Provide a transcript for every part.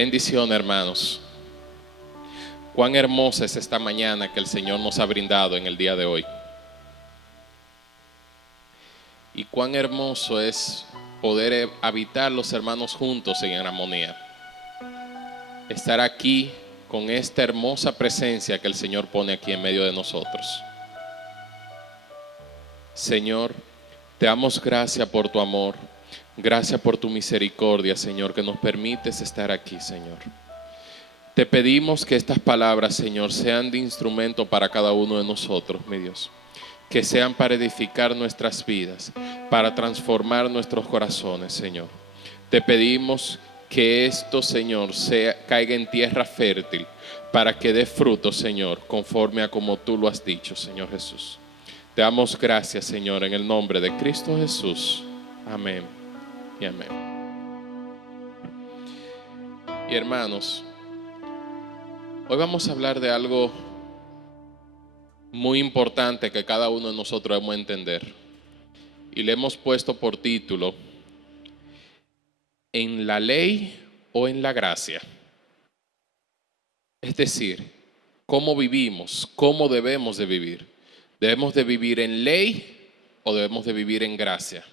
Bendición, hermanos. Cuán hermosa es esta mañana que el Señor nos ha brindado en el día de hoy. Y cuán hermoso es poder habitar los hermanos juntos en armonía. Estar aquí con esta hermosa presencia que el Señor pone aquí en medio de nosotros. Señor, te damos gracias por tu amor. Gracias por tu misericordia, Señor, que nos permites estar aquí, Señor. Te pedimos que estas palabras, Señor, sean de instrumento para cada uno de nosotros, mi Dios. Que sean para edificar nuestras vidas, para transformar nuestros corazones, Señor. Te pedimos que esto, Señor, caiga en tierra fértil, para que dé fruto, Señor, conforme a como tú lo has dicho, Señor Jesús. Te damos gracias, Señor, en el nombre de Cristo Jesús. Amén y amén. Y hermanos, hoy vamos a hablar de algo muy importante que cada uno de nosotros debemos entender. Y le hemos puesto por título, ¿en la ley o en la gracia? Es decir, ¿cómo vivimos? ¿Cómo debemos de vivir? ¿Debemos de vivir en ley o debemos de vivir en gracia?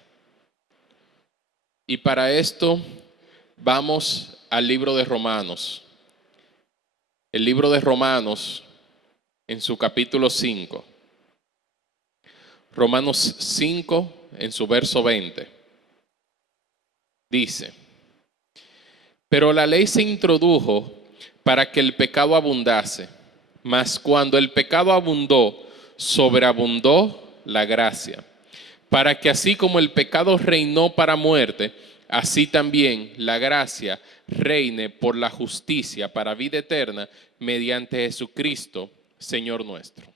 Y para esto vamos al libro de Romanos. El libro de Romanos en su capítulo 5. Romanos 5 en su verso 20. Dice, pero la ley se introdujo para que el pecado abundase, mas cuando el pecado abundó, sobreabundó la gracia, para que así como el pecado reinó para muerte, así también la gracia reine por la justicia para vida eterna mediante Jesucristo, Señor nuestro.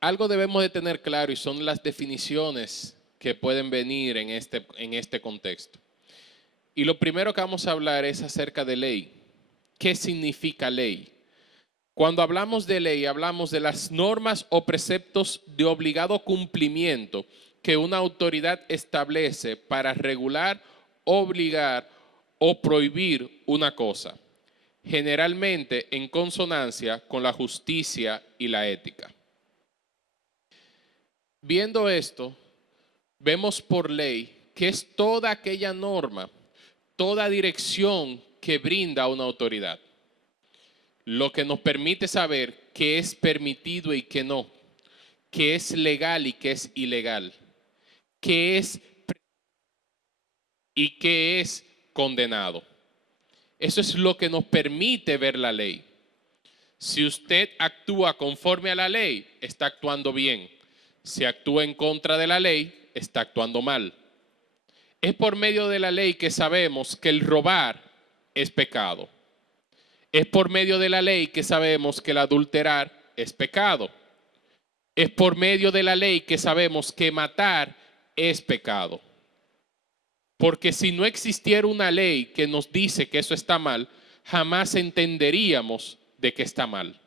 Algo debemos de tener claro y son las definiciones que pueden venir en este contexto. Y lo primero que vamos a hablar es acerca de ley. ¿Qué significa ley? Cuando hablamos de ley, hablamos de las normas o preceptos de obligado cumplimiento que una autoridad establece para regular, obligar o prohibir una cosa, generalmente en consonancia con la justicia y la ética. Viendo esto, vemos por ley que es toda aquella norma, toda dirección que brinda una autoridad, lo que nos permite saber qué es permitido y qué no, qué es legal y qué es ilegal, qué es y qué es condenado. Eso es lo que nos permite ver la ley. Si usted actúa conforme a la ley, está actuando bien. Si actúa en contra de la ley, está actuando mal. Es por medio de la ley que sabemos que el robar es pecado. Es por medio de la ley que sabemos que el adulterar es pecado. Es por medio de la ley que sabemos que matar es pecado. Porque si no existiera una ley que nos dice que eso está mal, jamás entenderíamos de que está mal.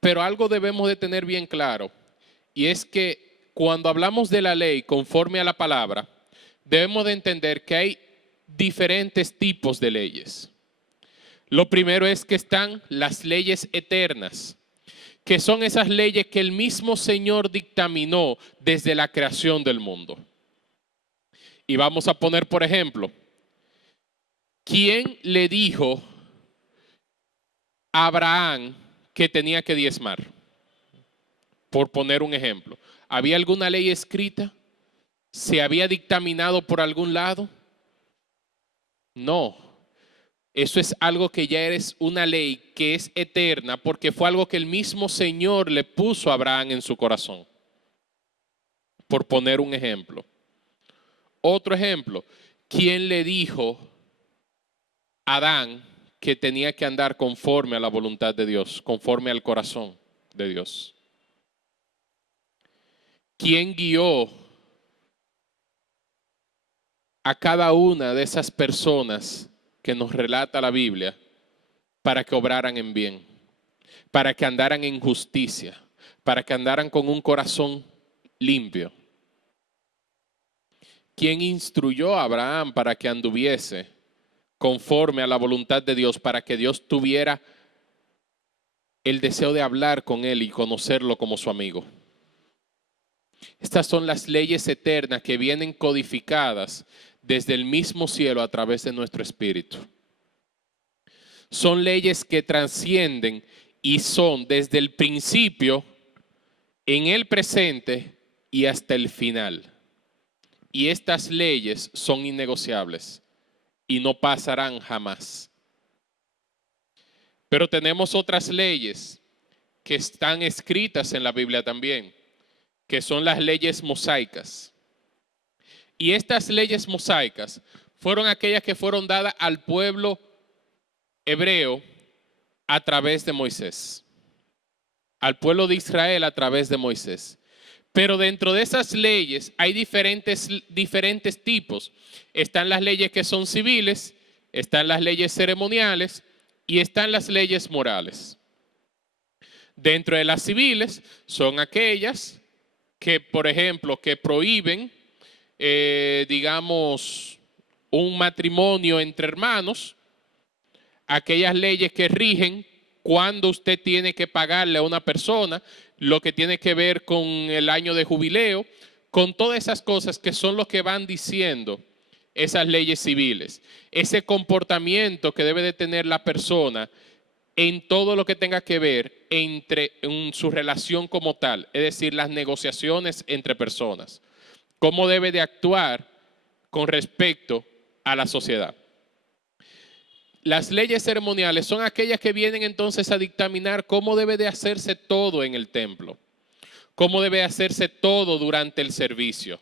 Pero algo debemos de tener bien claro, y es que cuando hablamos de la ley conforme a la palabra, debemos de entender que hay diferentes tipos de leyes. Lo primero es que están las leyes eternas, que son esas leyes que el mismo Señor dictaminó desde la creación del mundo. Y vamos a poner, por ejemplo, ¿quién le dijo a Abraham que tenía que diezmar? Por poner un ejemplo. ¿Había alguna ley escrita? ¿Se había dictaminado por algún lado? No. Eso es algo que ya es una ley que es eterna porque fue algo que el mismo Señor le puso a Abraham en su corazón. Por poner un ejemplo. Otro ejemplo. ¿Quién le dijo a Adán que tenía que andar conforme a la voluntad de Dios, conforme al corazón de Dios? ¿Quién guió a cada una de esas personas que nos relata la Biblia para que obraran en bien, para que andaran en justicia, para que andaran con un corazón limpio? ¿Quién instruyó a Abraham para que anduviese conforme a la voluntad de Dios, para que Dios tuviera el deseo de hablar con él y conocerlo como su amigo? Estas son las leyes eternas que vienen codificadas desde el mismo cielo a través de nuestro espíritu. Son leyes que trascienden y son desde el principio, en el presente y hasta el final. Y estas leyes son innegociables y no pasarán jamás. Pero tenemos otras leyes que están escritas en la Biblia también, que son las leyes mosaicas. Y estas leyes mosaicas fueron aquellas que fueron dadas al pueblo hebreo a través de Moisés, al pueblo de Israel a través de Moisés. Pero dentro de esas leyes hay diferentes tipos. Están las leyes que son civiles, están las leyes ceremoniales y están las leyes morales. Dentro de las civiles son aquellas que, por ejemplo, que prohíben, digamos, un matrimonio entre hermanos, aquellas leyes que rigen cuando usted tiene que pagarle a una persona, lo que tiene que ver con el año de jubileo, con todas esas cosas que son lo que van diciendo esas leyes civiles. Ese comportamiento que debe de tener la persona en todo lo que tenga que ver en su relación como tal, es decir, las negociaciones entre personas. Cómo debe de actuar con respecto a la sociedad. Las leyes ceremoniales son aquellas que vienen entonces a dictaminar cómo debe de hacerse todo en el templo, cómo debe hacerse todo durante el servicio,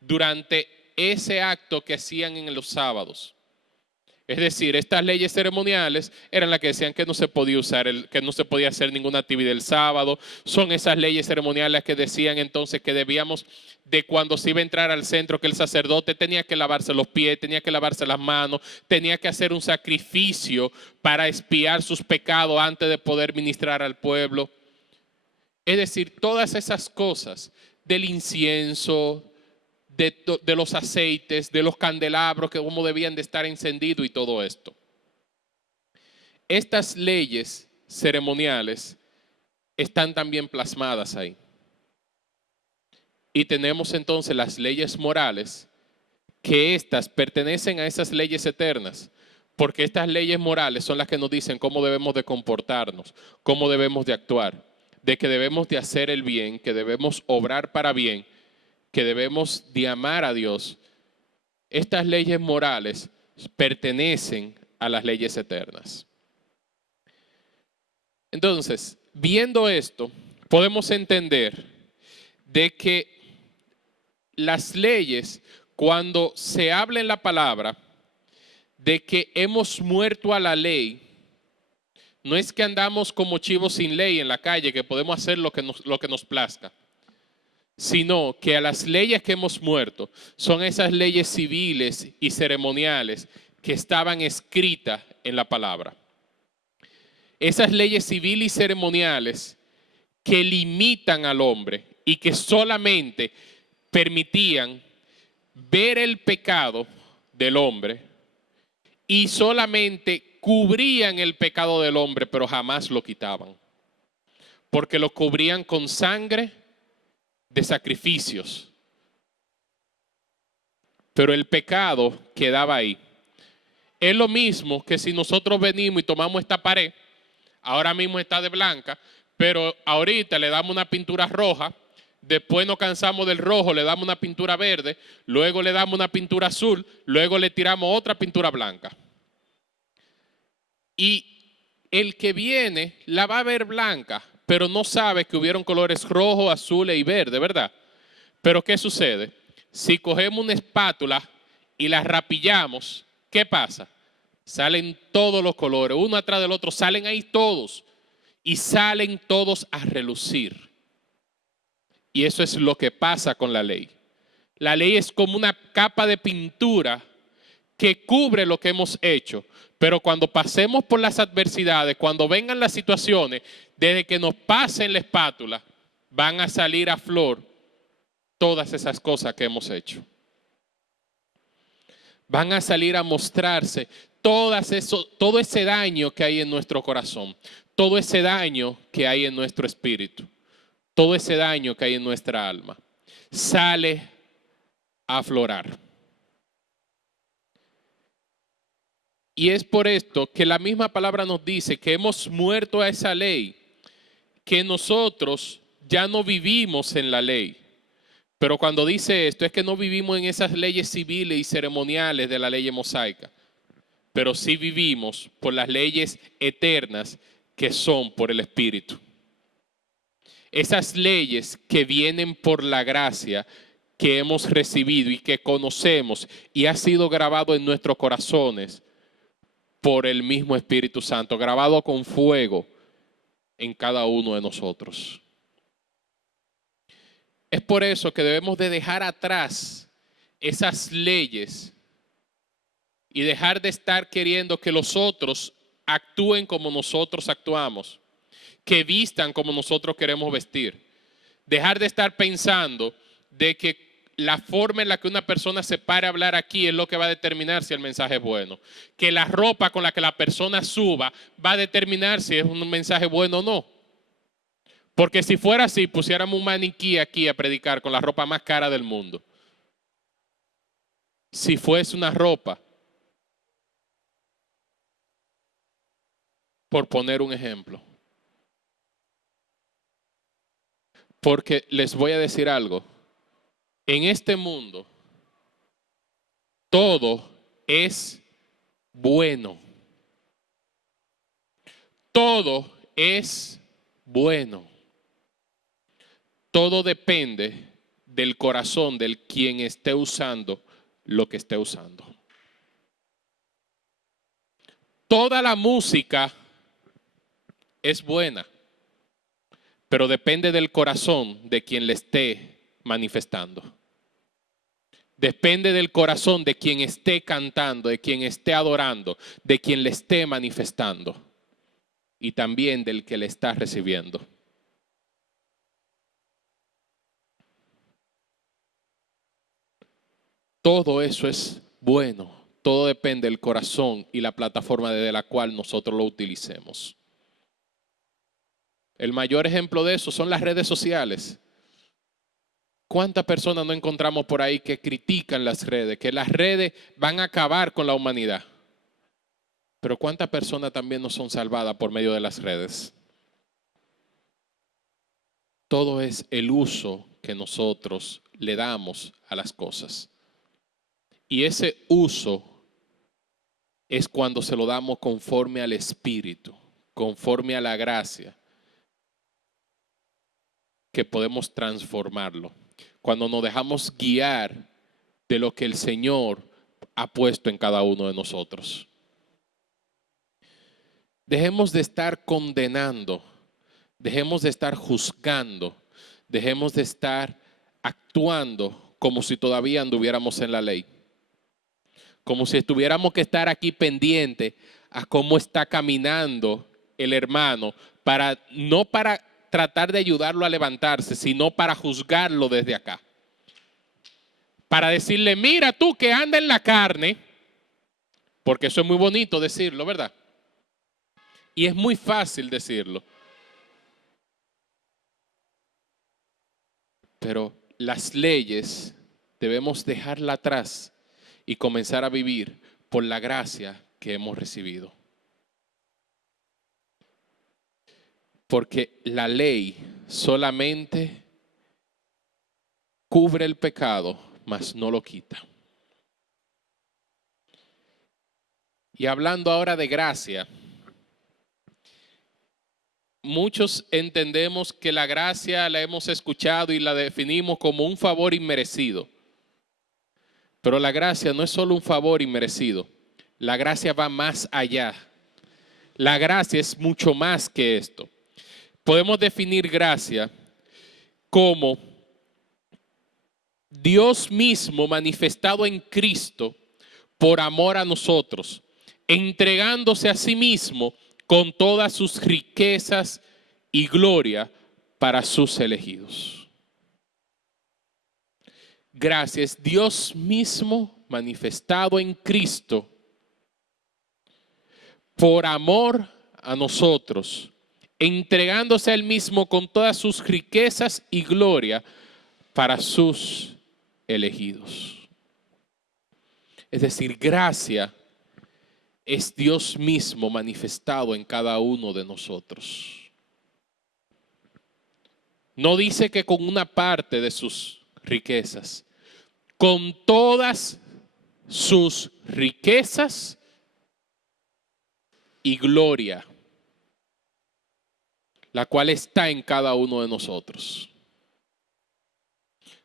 durante ese acto que hacían en los sábados. Es decir, estas leyes ceremoniales eran las que decían que no se podía que no se podía hacer ninguna actividad el sábado. Son esas leyes ceremoniales que decían entonces que debíamos de cuando se iba a entrar al centro, que el sacerdote tenía que lavarse los pies, tenía que lavarse las manos, tenía que hacer un sacrificio para expiar sus pecados antes de poder ministrar al pueblo. Es decir, todas esas cosas del incienso, de los aceites, de los candelabros, que cómo debían de estar encendidos y todo esto. Estas leyes ceremoniales están también plasmadas ahí. Y tenemos entonces las leyes morales, que estas pertenecen a esas leyes eternas, porque estas leyes morales son las que nos dicen cómo debemos de comportarnos, cómo debemos de actuar, de que debemos de hacer el bien, que debemos obrar para bien, que debemos de amar a Dios. Estas leyes morales pertenecen a las leyes eternas. Entonces, viendo esto, podemos entender de que las leyes, cuando se habla en la palabra de que hemos muerto a la ley, no es que andamos como chivos sin ley en la calle, que podemos hacer lo que nos plazca, sino que a las leyes que hemos muerto son esas leyes civiles y ceremoniales que estaban escritas en la palabra. Esas leyes civiles y ceremoniales que limitan al hombre y que solamente permitían ver el pecado del hombre y solamente cubrían el pecado del hombre, pero jamás lo quitaban, porque lo cubrían con sangre de sacrificios, pero el pecado quedaba ahí. Es lo mismo que si nosotros venimos y tomamos esta pared, ahora mismo está de blanca, pero ahorita le damos una pintura roja, después nos cansamos del rojo, le damos una pintura verde, luego le damos una pintura azul, luego le tiramos otra pintura blanca. Y el que viene la va a ver blanca, pero no sabe que hubieron colores rojo, azul y verde, ¿verdad? Pero ¿qué sucede? Si cogemos una espátula y la rapillamos, ¿qué pasa? Salen todos los colores, uno atrás del otro, salen ahí todos. Y salen todos a relucir. Y eso es lo que pasa con la ley. La ley es como una capa de pintura que cubre lo que hemos hecho. Pero cuando pasemos por las adversidades, cuando vengan las situaciones, desde que nos pasen la espátula, van a salir a flor todas esas cosas que hemos hecho. van a salir a mostrarse todo ese daño que hay en nuestro corazón, todo ese daño que hay en nuestro espíritu, todo ese daño que hay en nuestra alma. Sale a aflorar. Y es por esto que la misma palabra nos dice que hemos muerto a esa ley, que nosotros ya no vivimos en la ley. Pero cuando dice esto es que no vivimos en esas leyes civiles y ceremoniales de la ley mosaica, pero sí vivimos por las leyes eternas que son por el Espíritu. Esas leyes que vienen por la gracia que hemos recibido y que conocemos y ha sido grabado en nuestros corazones por el mismo Espíritu Santo, grabado con fuego en cada uno de nosotros. Es por eso que debemos de dejar atrás esas leyes y dejar de estar queriendo que los otros actúen como nosotros actuamos, que vistan como nosotros queremos vestir. Dejar de estar pensando de que la forma en la que una persona se pare a hablar aquí es lo que va a determinar si el mensaje es bueno. Que la ropa con la que la persona suba va a determinar si es un mensaje bueno o no. Porque si fuera así, pusiéramos un maniquí aquí a predicar con la ropa más cara del mundo. Si fuese una ropa, por poner un ejemplo. Porque les voy a decir algo. En este mundo, todo es bueno. Todo es bueno. Todo depende del corazón del quien esté usando lo que esté usando. Toda la música es buena, pero depende del corazón de quien le esté manifestando. Depende del corazón de quien esté cantando, de quien esté adorando, de quien le esté manifestando y también del que le está recibiendo. Todo eso es bueno. Todo depende del corazón y la plataforma desde la cual nosotros lo utilicemos. El mayor ejemplo de eso son las redes sociales. ¿Cuántas personas no encontramos por ahí que critican las redes? Que las redes van a acabar con la humanidad. Pero ¿cuántas personas también no son salvadas por medio de las redes? Todo es el uso que nosotros le damos a las cosas. Y ese uso es cuando se lo damos conforme al Espíritu, conforme a la gracia, que podemos transformarlo. Cuando nos dejamos guiar de lo que el Señor ha puesto en cada uno de nosotros. Dejemos de estar condenando, dejemos de estar juzgando, dejemos de estar actuando como si todavía anduviéramos en la ley. Como si tuviéramos que estar aquí pendiente a cómo está caminando el hermano, no para tratar de ayudarlo a levantarse, sino para juzgarlo desde acá. Para decirle, mira tú que anda en la carne, porque eso es muy bonito decirlo, ¿verdad? Y es muy fácil decirlo. Pero las leyes debemos dejarlas atrás y comenzar a vivir por la gracia que hemos recibido. Porque la ley solamente cubre el pecado, mas no lo quita. Y hablando ahora de gracia, muchos entendemos que la gracia la hemos escuchado y la definimos como un favor inmerecido. Pero la gracia no es solo un favor inmerecido. La gracia va más allá. La gracia es mucho más que esto. Podemos definir gracia como Dios mismo manifestado en Cristo por amor a nosotros, entregándose a sí mismo con todas sus riquezas y gloria para sus elegidos. Gracia es Dios mismo manifestado en Cristo por amor a nosotros, entregándose a Él mismo con todas sus riquezas y gloria para sus elegidos. Es decir, gracia es Dios mismo manifestado en cada uno de nosotros. No dice que con una parte de sus riquezas, con todas sus riquezas y gloria, la cual está en cada uno de nosotros.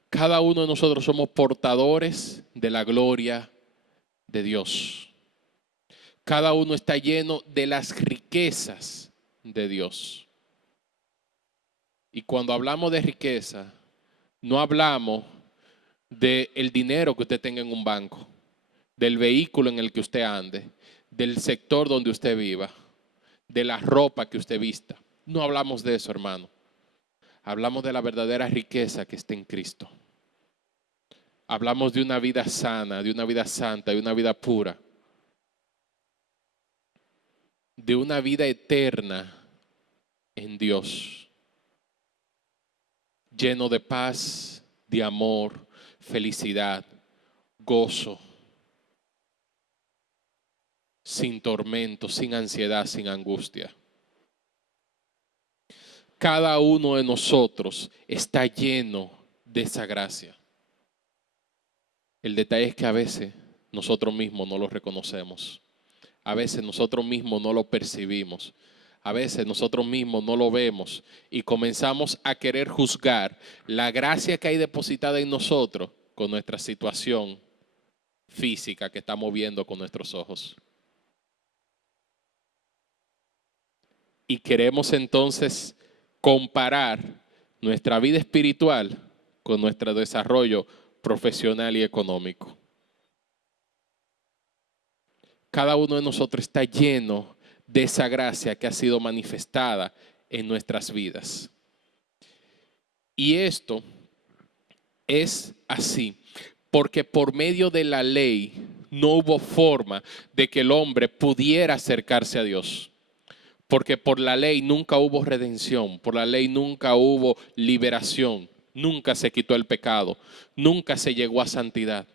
Cada uno de nosotros somos portadores de la gloria de Dios. Cada uno está lleno de las riquezas de Dios. Y cuando hablamos de riqueza, no hablamos del dinero que usted tenga en un banco, del vehículo en el que usted ande, del sector donde usted viva, de la ropa que usted vista. No hablamos de eso, hermano. Hablamos de la verdadera riqueza que está en Cristo. Hablamos de una vida sana, de una vida santa, de una vida pura, de una vida eterna en Dios, lleno de paz, de amor, felicidad, gozo, sin tormento, sin ansiedad, sin angustia. Cada uno de nosotros está lleno de esa gracia. El detalle es que a veces nosotros mismos no lo reconocemos. A veces nosotros mismos no lo percibimos. A veces nosotros mismos no lo vemos y comenzamos a querer juzgar la gracia que hay depositada en nosotros con nuestra situación física que estamos viendo con nuestros ojos. Y queremos entonces comparar nuestra vida espiritual con nuestro desarrollo profesional y económico. Cada uno de nosotros está lleno de esa gracia que ha sido manifestada en nuestras vidas. Y esto es así, porque por medio de la ley no hubo forma de que el hombre pudiera acercarse a Dios. Porque por la ley nunca hubo redención, por la ley nunca hubo liberación, nunca se quitó el pecado, nunca se llegó a santidad.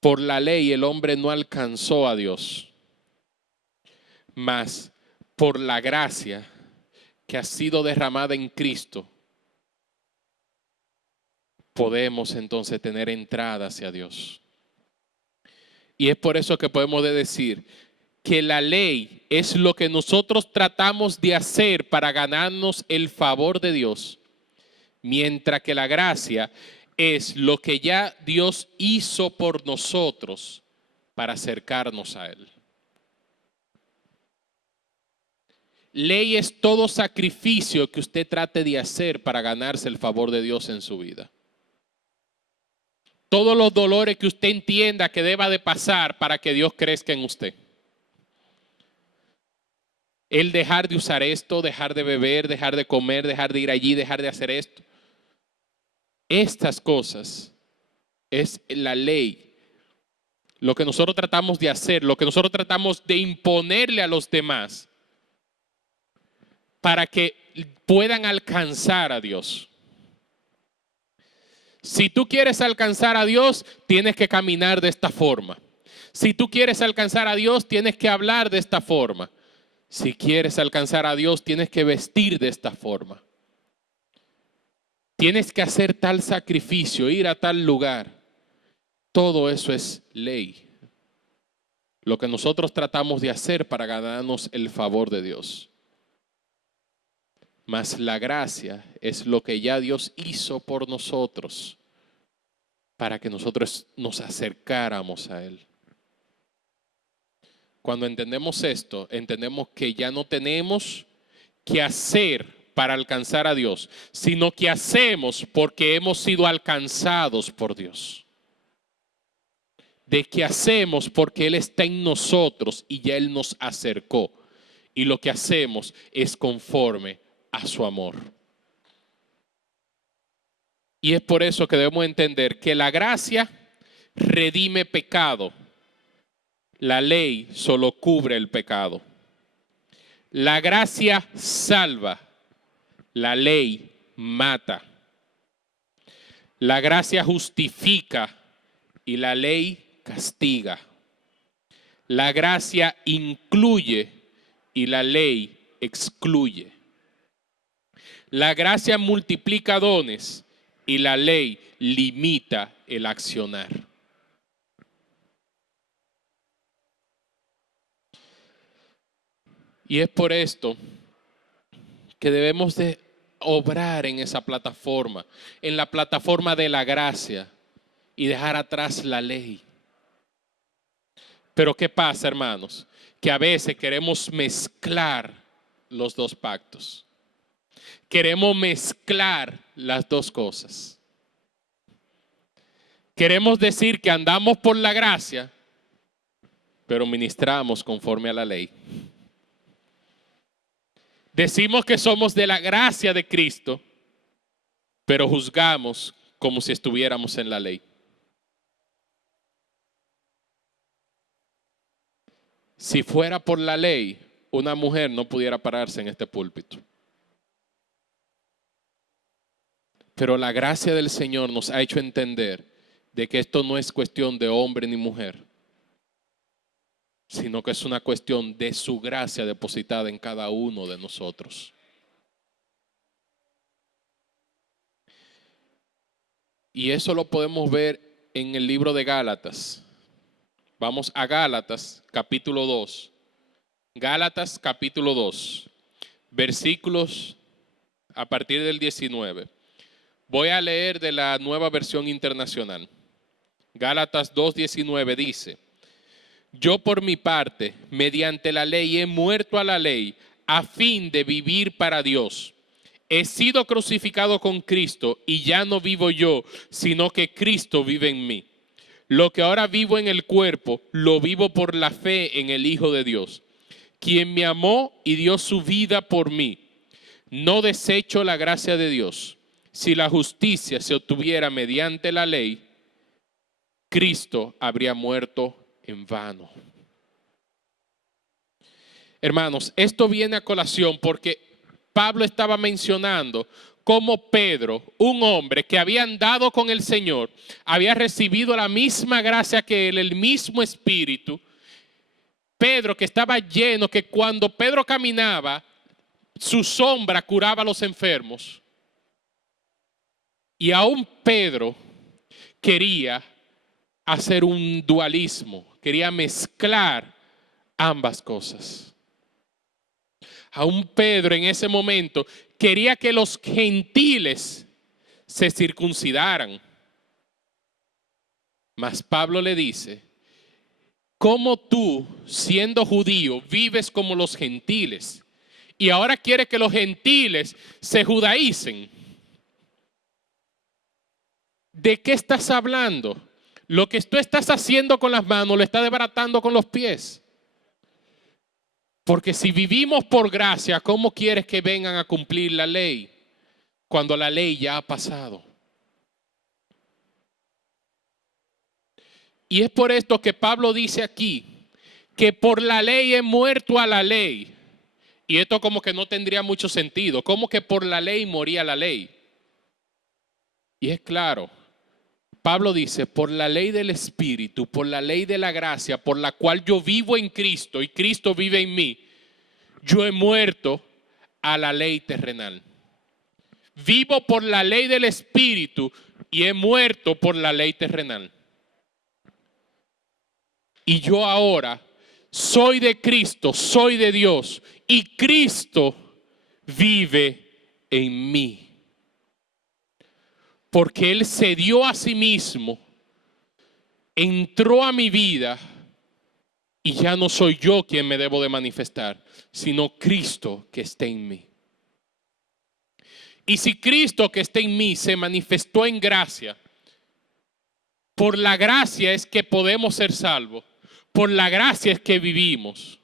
Por la ley el hombre no alcanzó a Dios, mas por la gracia que ha sido derramada en Cristo, podemos entonces tener entrada hacia Dios. Y es por eso que podemos decir que la ley es lo que nosotros tratamos de hacer para ganarnos el favor de Dios, mientras que la gracia es lo que ya Dios hizo por nosotros para acercarnos a Él. Ley es todo sacrificio que usted trate de hacer para ganarse el favor de Dios en su vida. Todos los dolores que usted entienda que deba de pasar para que Dios crezca en usted. El dejar de usar esto, dejar de beber, dejar de comer, dejar de ir allí, dejar de hacer esto. Estas cosas es la ley. Lo que nosotros tratamos de hacer, lo que nosotros tratamos de imponerle a los demás para que puedan alcanzar a Dios. Si tú quieres alcanzar a Dios, tienes que caminar de esta forma. Si tú quieres alcanzar a Dios, tienes que hablar de esta forma. Si quieres alcanzar a Dios, tienes que vestir de esta forma. Tienes que hacer tal sacrificio, ir a tal lugar. Todo eso es ley. Lo que nosotros tratamos de hacer para ganarnos el favor de Dios. Mas la gracia es lo que ya Dios hizo por nosotros para que nosotros nos acercáramos a Él. Cuando entendemos esto, entendemos que ya no tenemos que hacer para alcanzar a Dios, sino que hacemos porque hemos sido alcanzados por Dios. De que hacemos porque Él está en nosotros y ya Él nos acercó. Y lo que hacemos es conforme a su amor. Y es por eso que debemos entender que la gracia redime pecado. La ley solo cubre el pecado. La gracia salva. La ley mata. La gracia justifica y la ley castiga. La gracia incluye y la ley excluye. La gracia multiplica dones y la ley limita el accionar. Y es por esto que debemos de obrar en esa plataforma, en la plataforma de la gracia y dejar atrás la ley. Pero ¿qué pasa, hermanos? Que a veces queremos mezclar los dos pactos. Queremos mezclar las dos cosas. Queremos decir que andamos por la gracia, pero ministramos conforme a la ley. Decimos que somos de la gracia de Cristo, pero juzgamos como si estuviéramos en la ley. Si fuera por la ley, una mujer no pudiera pararse en este púlpito. Pero la gracia del Señor nos ha hecho entender de que esto no es cuestión de hombre ni mujer, sino que es una cuestión de su gracia depositada en cada uno de nosotros. Y eso lo podemos ver en el libro de Gálatas. Vamos a Gálatas capítulo 2. Gálatas capítulo 2, versículos a partir del 19. Voy a leer de la Nueva Versión Internacional. Gálatas 2:19 dice: yo por mi parte, mediante la ley, he muerto a la ley a fin de vivir para Dios. He sido crucificado con Cristo y ya no vivo yo, sino que Cristo vive en mí. Lo que ahora vivo en el cuerpo, lo vivo por la fe en el Hijo de Dios, quien me amó y dio su vida por mí. No desecho la gracia de Dios. Si la justicia se obtuviera mediante la ley, Cristo habría muerto en vano. Hermanos, esto viene a colación porque Pablo estaba mencionando cómo Pedro, un hombre que había andado con el Señor, había recibido la misma gracia que él, el mismo Espíritu. Pedro, que estaba lleno, que cuando Pedro caminaba, su sombra curaba a los enfermos. Y aún Pedro quería hacer un dualismo, quería mezclar ambas cosas. Aún Pedro en ese momento quería que los gentiles se circuncidaran. Mas Pablo le dice: ¿cómo tú, siendo judío, vives como los gentiles? Y ahora quiere que los gentiles se judaicen. ¿De qué estás hablando? Lo que tú estás haciendo con las manos lo estás desbaratando con los pies. Porque si vivimos por gracia, ¿cómo quieres que vengan a cumplir la ley cuando la ley ya ha pasado? Y es por esto que Pablo dice aquí que por la ley he muerto a la ley. Y esto como que no tendría mucho sentido. ¿Cómo que por la ley moría la ley? Y es claro. Pablo dice, por la ley del Espíritu, por la ley de la gracia, por la cual yo vivo en Cristo y Cristo vive en mí, yo he muerto a la ley terrenal. Vivo por la ley del Espíritu y he muerto por la ley terrenal. Y yo ahora soy de Cristo, soy de Dios y Cristo vive en mí. Porque Él se dio a sí mismo, entró a mi vida y ya no soy yo quien me debo de manifestar, sino Cristo que está en mí. Y si Cristo que está en mí se manifestó en gracia, por la gracia es que podemos ser salvos, por la gracia es que vivimos.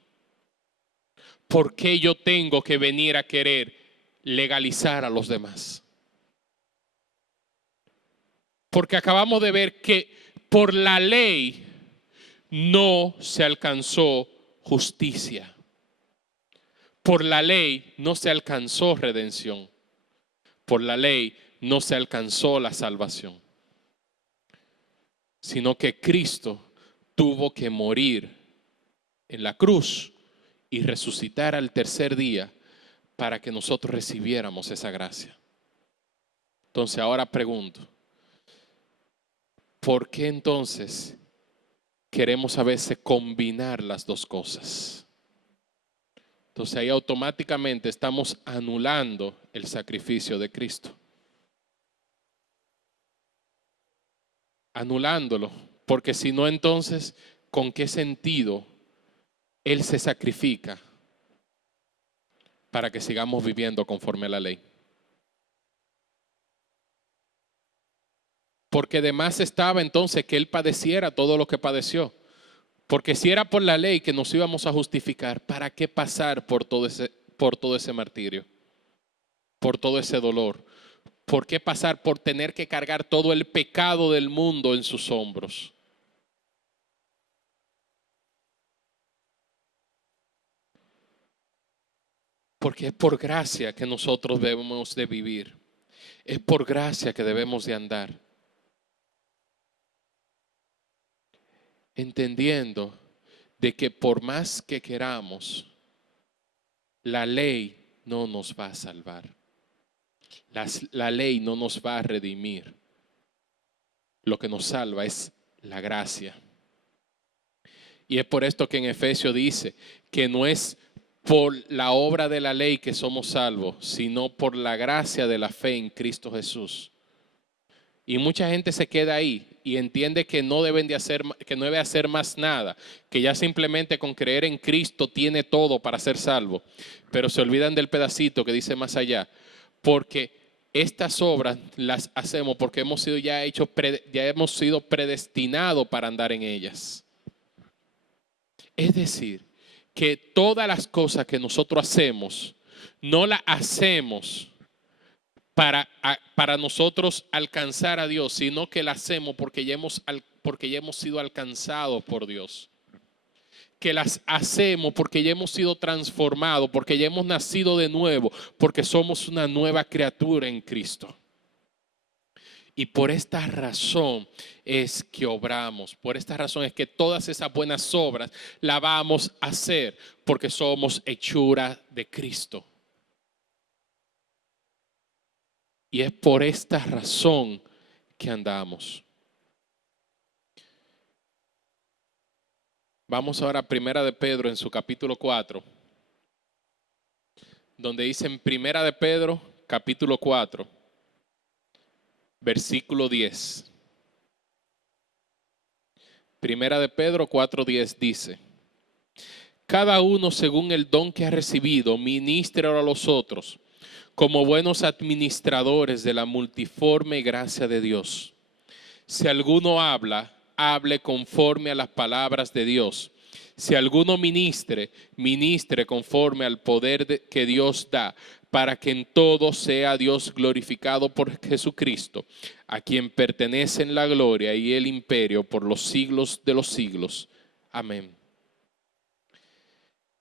¿Por qué yo tengo que venir a querer legalizar a los demás? Porque acabamos de ver que por la ley no se alcanzó justicia. Por la ley no se alcanzó redención. Por la ley no se alcanzó la salvación. Sino que Cristo tuvo que morir en la cruz y resucitar al tercer día para que nosotros recibiéramos esa gracia. Entonces ahora pregunto, ¿por qué entonces queremos a veces combinar las dos cosas? Entonces ahí automáticamente estamos anulando el sacrificio de Cristo. Anulándolo, porque si no, entonces, ¿con qué sentido Él se sacrifica para que sigamos viviendo conforme a la ley? Porque de más estaba entonces que Él padeciera todo lo que padeció. Porque si era por la ley que nos íbamos a justificar, ¿para qué pasar por todo ese martirio? Por todo ese dolor. ¿Por qué pasar por tener que cargar todo el pecado del mundo en sus hombros? Porque es por gracia que nosotros debemos de vivir. Es por gracia que debemos de andar. Entendiendo de que por más que queramos, la ley no nos va a salvar. La ley no nos va a redimir. Lo que nos salva es la gracia. Y es por esto que en Efesios dice que no es por la obra de la ley que somos salvos, sino por la gracia de la fe en Cristo Jesús. Y mucha gente se queda ahí y entiende que no debe hacer más nada, que ya simplemente con creer en Cristo tiene todo para ser salvo. Pero se olvidan del pedacito que dice más allá, porque estas obras las hacemos porque hemos sido predestinados para andar en ellas. Es decir, que todas las cosas que nosotros hacemos, no las hacemos para nosotros alcanzar a Dios, sino que las hacemos porque ya hemos sido alcanzados por Dios. Que las hacemos porque ya hemos sido transformados, porque ya hemos nacido de nuevo, porque somos una nueva criatura en Cristo. Y por esta razón es que obramos, por esta razón es que todas esas buenas obras las vamos a hacer, porque somos hechura de Cristo. Y es por esta razón que andamos. Vamos ahora a Primera de Pedro en su capítulo 4, donde dice en Primera de Pedro, capítulo 4, versículo 10. Primera de Pedro 4:10 dice: cada uno según el don que ha recibido, ministre a los otros, como buenos administradores de la multiforme gracia de Dios. Si alguno habla, hable conforme a las palabras de Dios. Si alguno ministre, ministre conforme al poder que Dios da, para que en todo sea Dios glorificado por Jesucristo, a quien pertenecen la gloria y el imperio por los siglos de los siglos. Amén.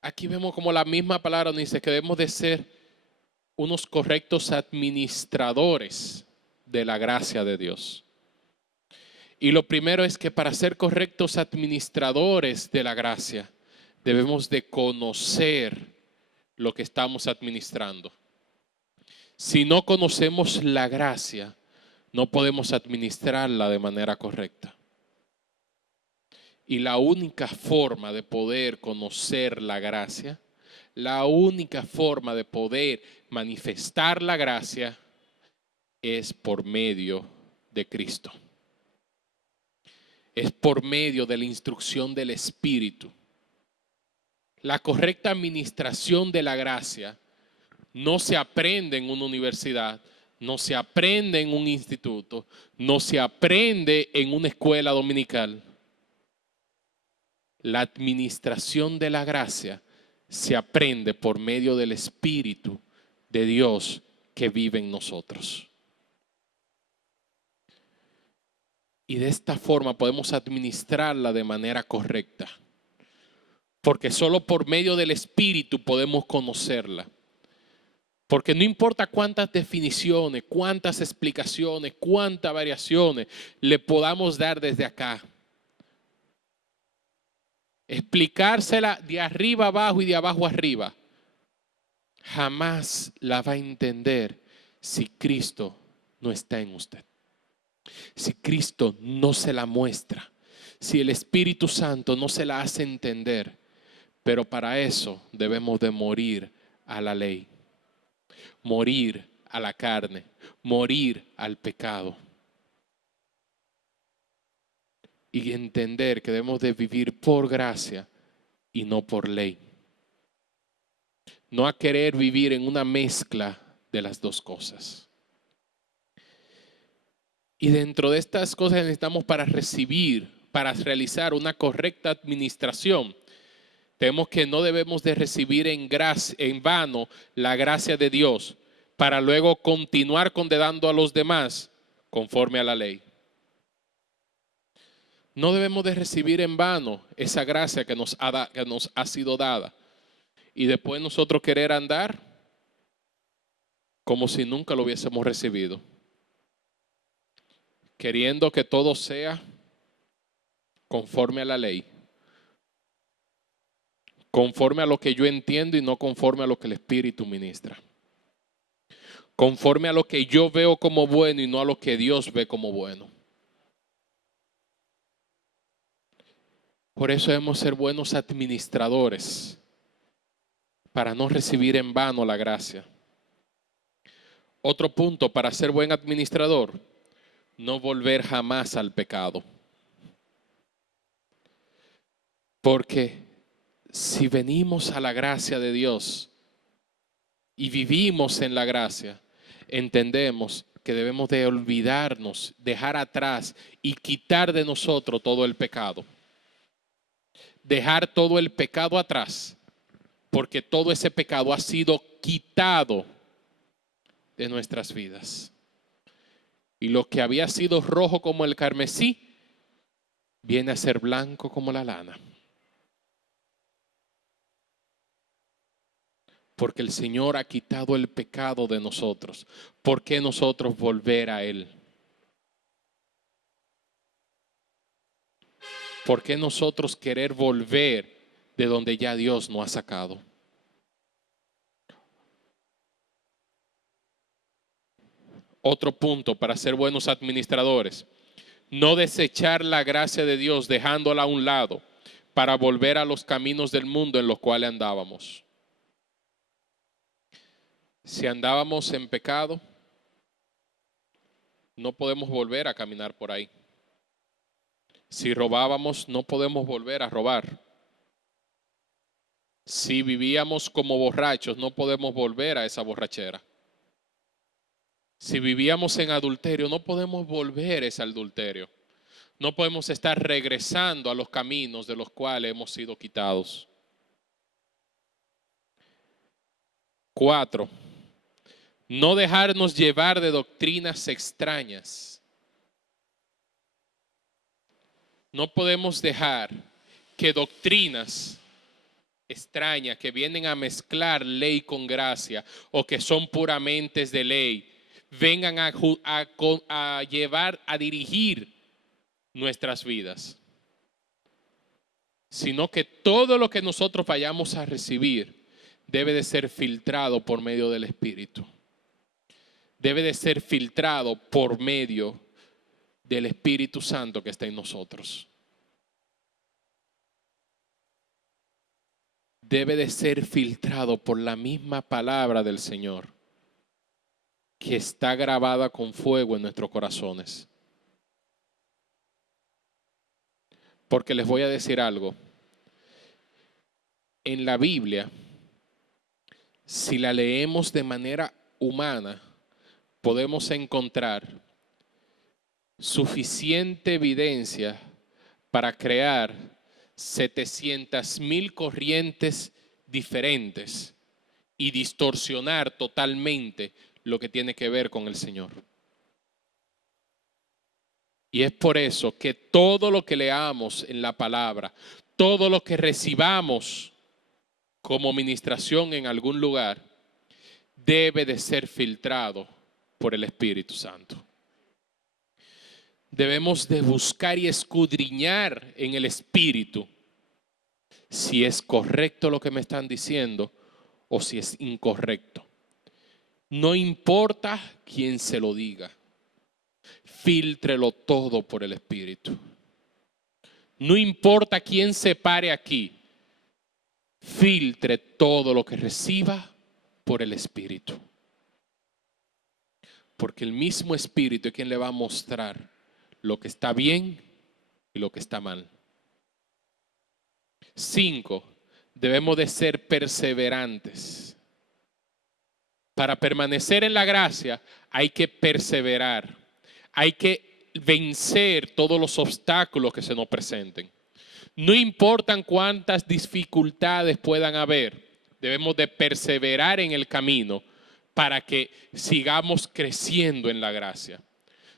Aquí vemos como la misma palabra nos dice que debemos de ser unos correctos administradores de la gracia de Dios. Y lo primero es que para ser correctos administradores de la gracia, debemos de conocer lo que estamos administrando. Si no conocemos la gracia, no podemos administrarla de manera correcta. Y la única forma de poder conocer la gracia, la única forma de poder manifestar la gracia es por medio de Cristo. Es por medio de la instrucción del Espíritu. La correcta administración de la gracia no se aprende en una universidad, no se aprende en un instituto, no se aprende en una escuela dominical. La administración de la gracia se aprende por medio del Espíritu de Dios que vive en nosotros. Y de esta forma podemos administrarla de manera correcta. Porque solo por medio del Espíritu podemos conocerla. Porque no importa cuántas definiciones, cuántas explicaciones, cuántas variaciones le podamos dar desde acá. Explicársela de arriba abajo y de abajo arriba. Jamás la va a entender si Cristo no está en usted. Si Cristo no se la muestra. Si el Espíritu Santo no se la hace entender. Pero para eso debemos de morir a la ley. Morir a la carne. Morir al pecado. Y entender que debemos de vivir por gracia y no por ley. No a querer vivir en una mezcla de las dos cosas. Y dentro de estas cosas necesitamos para recibir, para realizar una correcta administración, tenemos que no debemos de recibir en vano la gracia de Dios para luego continuar condenando a los demás conforme a la ley. No debemos de recibir en vano esa gracia que nos ha sido dada y después nosotros querer andar como si nunca lo hubiésemos recibido, queriendo que todo sea conforme a la ley, conforme a lo que yo entiendo y no conforme a lo que el Espíritu ministra, conforme a lo que yo veo como bueno y no a lo que Dios ve como bueno. Por eso debemos ser buenos administradores, para no recibir en vano la gracia. Otro punto para ser buen administrador, no volver jamás al pecado. Porque si venimos a la gracia de Dios y vivimos en la gracia, entendemos que debemos de olvidarnos, dejar atrás y quitar de nosotros todo el pecado. Dejar todo el pecado atrás, porque todo ese pecado ha sido quitado de nuestras vidas. Y lo que había sido rojo como el carmesí, viene a ser blanco como la lana. Porque el Señor ha quitado el pecado de nosotros. ¿Por qué nosotros volver a Él? ¿Por qué nosotros querer volver de donde ya Dios nos ha sacado? Otro punto para ser buenos administradores. No desechar la gracia de Dios dejándola a un lado para volver a los caminos del mundo en los cuales andábamos. Si andábamos en pecado, no podemos volver a caminar por ahí. Si robábamos, no podemos volver a robar. Si vivíamos como borrachos, no podemos volver a esa borrachera. Si vivíamos en adulterio, no podemos volver a ese adulterio. No podemos estar regresando a los caminos de los cuales hemos sido quitados. 4. No dejarnos llevar de doctrinas extrañas. No podemos dejar que doctrinas extrañas que vienen a mezclar ley con gracia o que son puramente de ley vengan a llevar, a dirigir nuestras vidas. Sino que todo lo que nosotros vayamos a recibir debe de ser filtrado por medio del Espíritu. Debe de ser filtrado por medio del Espíritu Santo que está en nosotros. Debe de ser filtrado por la misma palabra del Señor que está grabada con fuego en nuestros corazones. Porque les voy a decir algo. En la Biblia, si la leemos de manera humana, podemos encontrar suficiente evidencia para crear 700,000 corrientes diferentes y distorsionar totalmente lo que tiene que ver con el Señor. Y es por eso que todo lo que leamos en la palabra, todo lo que recibamos como ministración en algún lugar, debe de ser filtrado por el Espíritu Santo. Debemos de buscar y escudriñar en el Espíritu si es correcto lo que me están diciendo o si es incorrecto. No importa quién se lo diga, fíltrelo todo por el Espíritu. No importa quién se pare aquí, filtre todo lo que reciba por el Espíritu. Porque el mismo Espíritu es quien le va a mostrar lo que está bien y lo que está mal. 5. Debemos de ser perseverantes. Para permanecer en la gracia hay que perseverar. Hay que vencer todos los obstáculos que se nos presenten. No importan cuántas dificultades puedan haber, debemos de perseverar en el camino para que sigamos creciendo en la gracia.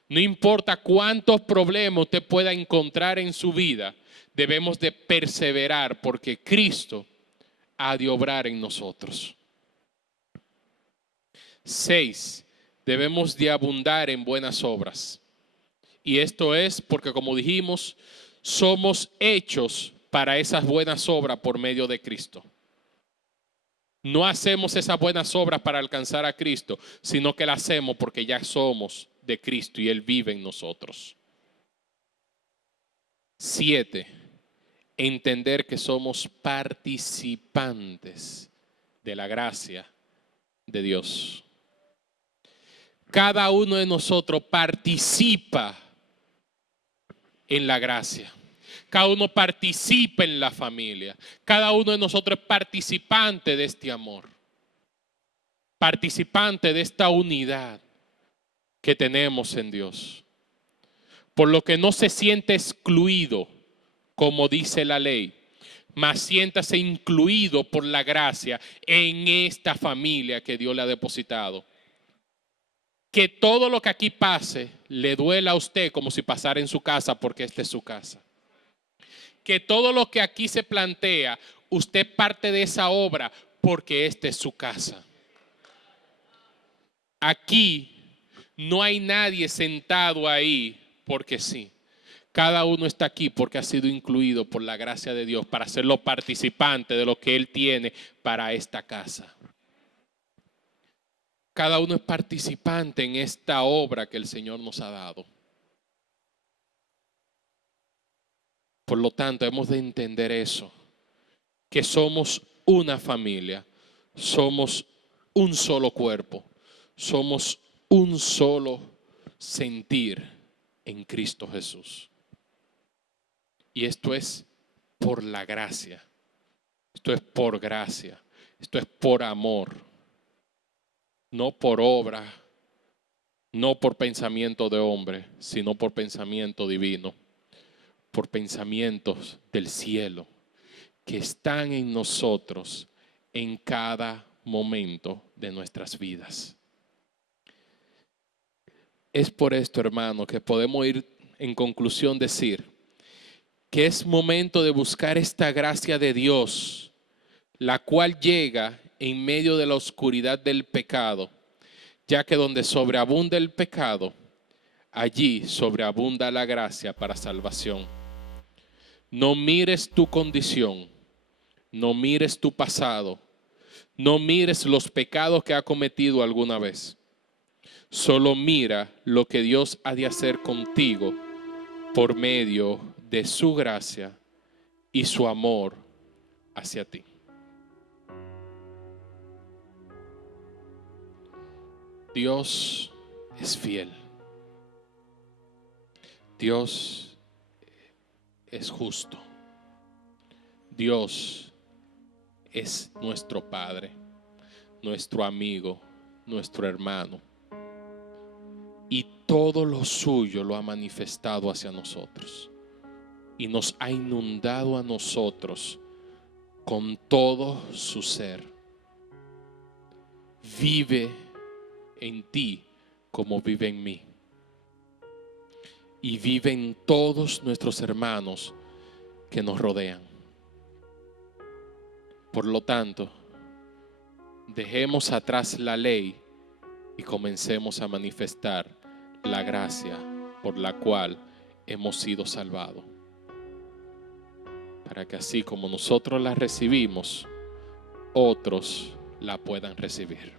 No importa cuántos problemas usted pueda encontrar en su vida, debemos de perseverar porque Cristo ha de obrar en nosotros. 6. Debemos de abundar en buenas obras. Y esto es porque, como dijimos, somos hechos para esas buenas obras por medio de Cristo. No hacemos esas buenas obras para alcanzar a Cristo, sino que las hacemos porque ya somos de Cristo y Él vive en nosotros. 7. Entender que somos participantes de la gracia de Dios. Cada uno de nosotros participa en la gracia. Cada uno participa en la familia. Cada uno de nosotros es participante de este amor. Participante de esta unidad que tenemos en Dios. Por lo que no se siente excluido, como dice la ley, mas siéntase incluido por la gracia en esta familia que Dios le ha depositado. Que todo lo que aquí pase le duela a usted como si pasara en su casa porque esta es su casa. Que todo lo que aquí se plantea, usted parte de esa obra porque esta es su casa. Aquí no hay nadie sentado ahí porque sí. Cada uno está aquí porque ha sido incluido por la gracia de Dios para ser los participantes de lo que Él tiene para esta casa. Cada uno es participante en esta obra que el Señor nos ha dado. Por lo tanto, hemos de entender eso, que somos una familia, somos un solo cuerpo, somos un solo sentir en Cristo Jesús. Y esto es por la gracia, esto es por gracia, esto es por amor. No por obra, no por pensamiento de hombre, sino por pensamiento divino, por pensamientos del cielo que están en nosotros en cada momento de nuestras vidas. Es por esto, hermano, que podemos ir en conclusión decir que es momento de buscar esta gracia de Dios, la cual llega en medio de la oscuridad del pecado, ya que donde sobreabunda el pecado, allí sobreabunda la gracia para salvación. No mires tu condición, no mires tu pasado, no mires los pecados que has cometido alguna vez. Solo mira lo que Dios ha de hacer contigo por medio de su gracia y su amor hacia ti. Dios es fiel. Dios es justo. Dios es nuestro Padre, nuestro amigo, nuestro hermano. Y todo lo suyo lo ha manifestado hacia nosotros. Y nos ha inundado a nosotros con todo su ser. Vive en ti como vive en mí. y viven todos nuestros hermanos que nos rodean. Por lo tanto, dejemos atrás la ley y comencemos a manifestar la gracia por la cual hemos sido salvados, para que así como nosotros la recibimos, otros la puedan recibir.